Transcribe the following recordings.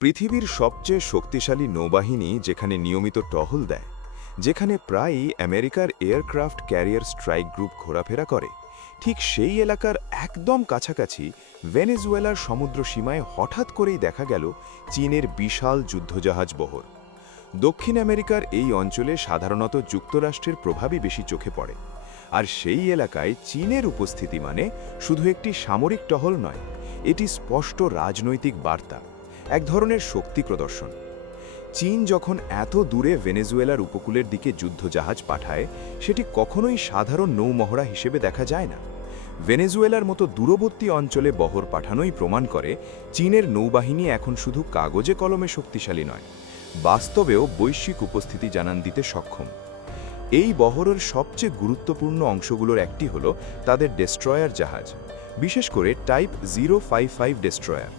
পৃথিবীর সবচেয়ে শক্তিশালী নৌবাহিনী যেখানে নিয়মিত টহল দেয়, যেখানে প্রায়ই আমেরিকার এয়ারক্রাফট ক্যারিয়ার স্ট্রাইক গ্রুপ ঘোরাফেরা করে, ঠিক সেই এলাকার একদম কাছাকাছি ভেনেজুয়েলার সমুদ্র সীমায় হঠাৎ করেই দেখা গেল চীনের বিশাল যুদ্ধজাহাজ বহর। দক্ষিণ আমেরিকার এই অঞ্চলে সাধারণত যুক্তরাষ্ট্রের প্রভাবই বেশি চোখে পড়ে, আর সেই এলাকায় চীনের উপস্থিতি মানে শুধু একটি সামরিক টহল নয়, এটি স্পষ্ট রাজনৈতিক বার্তা, এক ধরনের শক্তি প্রদর্শন। চীন যখন এত দূরে ভেনেজুয়েলার উপকূলের দিকে যুদ্ধজাহাজ পাঠায়, সেটি কখনোই সাধারণ নৌমহড়া হিসেবে দেখা যায় না। ভেনেজুয়েলার মতো দূরবর্তী অঞ্চলে বহর পাঠানোই প্রমাণ করে চীনের নৌবাহিনী এখন শুধু কাগজে কলমে শক্তিশালী নয়, বাস্তবেও বৈশ্বিক উপস্থিতি জানান দিতে সক্ষম। এই বহরের সবচেয়ে গুরুত্বপূর্ণ অংশগুলোর একটি হল তাদের ডেস্ট্রয়ার জাহাজ, বিশেষ করে টাইপ 055 ডেস্ট্রয়ার।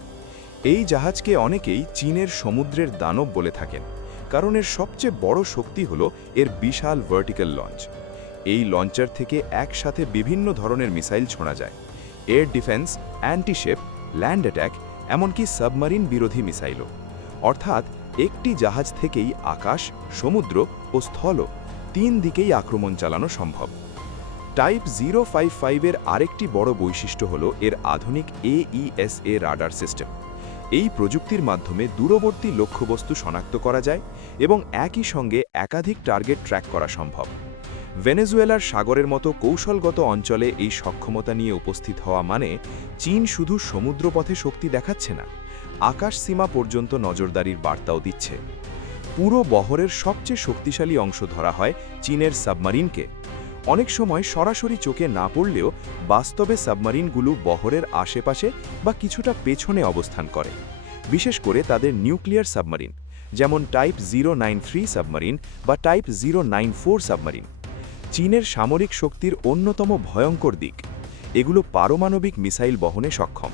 এই জাহাজকে অনেকেই চীনের সমুদ্রের দানব বলে থাকেন, কারণ এর সবচেয়ে বড় শক্তি হল এর বিশাল ভার্টিক্যাল লঞ্চ। এই লঞ্চার থেকে একসাথে বিভিন্ন ধরনের মিসাইল ছোঁড়া যায়: এয়ার ডিফেন্স, অ্যান্টিশেপ, ল্যান্ড অ্যাট্যাক, এমনকি সাবমারিন বিরোধী মিসাইলও। অর্থাৎ একটি জাহাজ থেকেই আকাশ, সমুদ্র ও স্থল তিন দিকেই আক্রমণ চালানো সম্ভব। টাইপ 055-এর আরেকটি বড় বৈশিষ্ট্য হল এর আধুনিক AESA রাডার সিস্টেম। এই প্রযুক্তির মাধ্যমে দূরবর্তী লক্ষ্যবস্তু শনাক্ত করা যায় এবং একই সঙ্গে একাধিক টার্গেট ট্র্যাক করা সম্ভব। ভেনেজুয়েলার সাগরের মতো কৌশলগত অঞ্চলে এই সক্ষমতা নিয়ে উপস্থিত হওয়া মানে চীন শুধু সমুদ্রপথে শক্তি দেখাচ্ছে না, আকাশ সীমা পর্যন্ত নজরদারির বার্তাও দিচ্ছে। পুরো বহরের সবচেয়ে শক্তিশালী অংশ ধরা হয় চীনের সাবমারিনকে। অনেক সময় সরাসরি চোখে না পড়লেও বাস্তবে সাবমারিনগুলো বহরের আশেপাশে বা কিছুটা পেছনে অবস্থান করে, বিশেষ করে তাদের নিউক্লিয়ার সাবমারিন, যেমন টাইপ 093 সাবমারিন বা টাইপ 094 সাবমারিন। চীনের সামরিক শক্তির অন্যতম ভয়ঙ্কর দিক, এগুলো পারমাণবিক মিসাইল বহনে সক্ষম।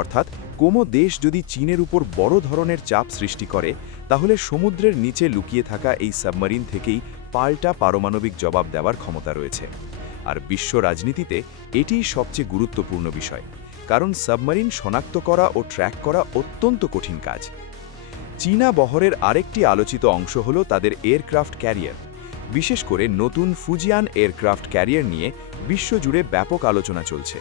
অর্থাৎ কোনো দেশ যদি চীনের উপর বড় ধরনের চাপ সৃষ্টি করে, তাহলে সমুদ্রের নিচে লুকিয়ে থাকা এই সাবমারিন থেকেই পাল্টা পারমাণবিক জবাব দেওয়ার ক্ষমতা রয়েছে। আর বিশ্ব রাজনীতিতে এটিই সবচেয়ে গুরুত্বপূর্ণ বিষয়, কারণ সাবমারিন শনাক্ত করা ও ট্র্যাক করা অত্যন্ত কঠিন কাজ। চীনা বহরের আরেকটি আলোচিত অংশ হল তাদের এয়ারক্রাফট ক্যারিয়ার। বিশেষ করে নতুন ফুজিয়ান এয়ারক্রাফট ক্যারিয়ার নিয়ে বিশ্বজুড়ে ব্যাপক আলোচনা চলছে।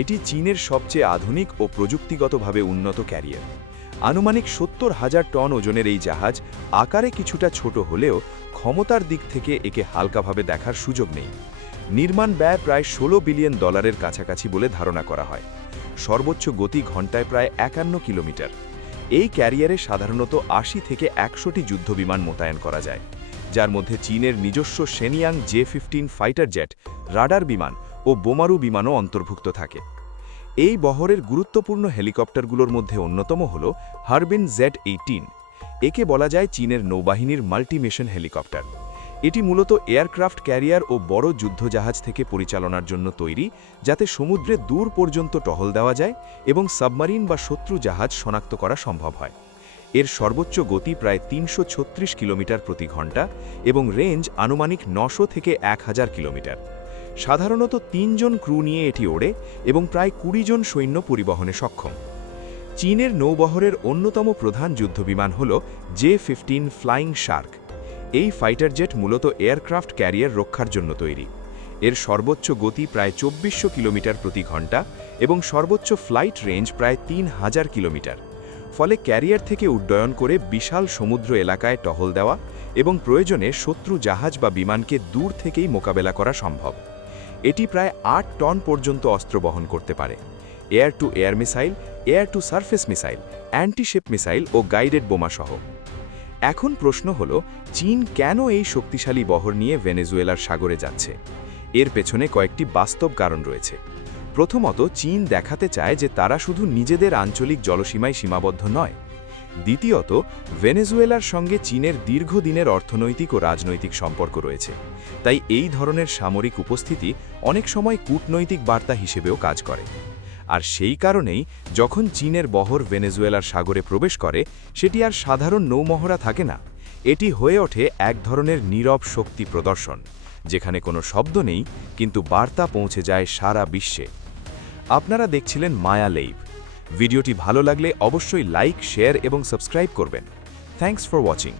এটি চীনের সবচেয়ে আধুনিক ও প্রযুক্তিগতভাবে উন্নত ক্যারিয়ার। আনুমানিক 70,000 টন ওজনের এই জাহাজ আকারে কিছুটা ছোট হলেও ক্ষমতার দিক থেকে একে হালকাভাবে দেখার সুযোগ নেই। নির্মাণ ব্যয় প্রায় $16 বিলিয়ন কাছাকাছি বলে ধারণা করা হয়। সর্বোচ্চ গতি ঘন্টায় প্রায় 51 কিলোমিটার। এই ক্যারিয়ারে সাধারণত 80 থেকে 100টি যুদ্ধবিমান মোতায়েন করা যায়, যার মধ্যে চীনের নিজস্ব Shenyang J-15 fighter jet, radar বিমান ও বোমারু বিমানও অন্তর্ভুক্ত থাকে। এই বহরের গুরুত্বপূর্ণ হেলিকপ্টারগুলোর মধ্যে অন্যতম হল হারবিন Z-18। একে বলা যায় চীনের নৌবাহিনীর মাল্টি-মিশন হেলিকপ্টার। এটি মূলত এয়ারক্রাফট ক্যারিয়ার ও বড় যুদ্ধজাহাজ থেকে পরিচালনার জন্য তৈরি, যাতে সমুদ্রে দূর পর্যন্ত টহল দেওয়া যায় এবং সাবমারিন বা শত্রু জাহাজ শনাক্ত করা সম্ভব হয়। এর সর্বোচ্চ গতি প্রায় 336 কিলোমিটার প্রতি ঘন্টা এবং রেঞ্জ আনুমানিক 900 থেকে 1000 কিলোমিটার। সাধারণত 3 জন ক্রু নিয়ে এটি ওড়ে এবং প্রায় 20 জন সৈন্য পরিবহনে সক্ষম। চীনের নৌবহরের অন্যতম প্রধান যুদ্ধবিমান হল J-15 ফ্লাইং শার্ক। এই ফাইটার জেট মূলত এয়ারক্রাফট ক্যারিয়ার রক্ষার জন্য তৈরি। এর সর্বোচ্চ গতি প্রায় 2400 কিলোমিটার প্রতি ঘন্টা এবং সর্বোচ্চ ফ্লাইট রেঞ্জ প্রায় 3000 কিলোমিটার। ফলে ক্যারিয়ার থেকে উড্ডয়ন করে বিশাল সমুদ্র এলাকায় টহল দেওয়া এবং প্রয়োজনে শত্রু জাহাজ বা বিমানকে দূর থেকেই মোকাবেলা করা সম্ভব। এটি প্রায় 8 টন পর্যন্ত অস্ত্র বহন করতে পারে: air to air missile, air to surface missile, antiship missile ও গাইডেড বোমা সহ। এখন প্রশ্ন হল, চীন কেন এই শক্তিশালী বহর নিয়ে ভেনেজুয়েলার সাগরে যাচ্ছে? এর পেছনে কয়েকটি বাস্তব কারণ রয়েছে। প্রথমত, চীন দেখাতে চায় যে তারা শুধু নিজেদের আঞ্চলিক জলসীমায় সীমাবদ্ধ নয়। দ্বিতীয়ত, ভেনেজুয়েলার সঙ্গে চীনের দীর্ঘদিনের অর্থনৈতিক ও রাজনৈতিক সম্পর্ক রয়েছে, তাই এই ধরনের সামরিক উপস্থিতি অনেক সময় কূটনৈতিক বার্তা হিসেবেও কাজ করে। আর সেই কারণেই যখন চীনের বহর ভেনেজুয়েলার সাগরে প্রবেশ করে, সেটি আর সাধারণ নৌমহড়া থাকে না, এটি হয়ে ওঠে এক ধরনের নীরব শক্তি প্রদর্শন, যেখানে কোনো শব্দ নেই কিন্তু বার্তা পৌঁছে যায় সারা বিশ্বে। আপনারা দেখছিলেন মায়া লাইভ। ভিডিওটি ভালো লাগলে অবশ্যই লাইক, শেয়ার এবং সাবস্ক্রাইব করবেন। Thanks for watching.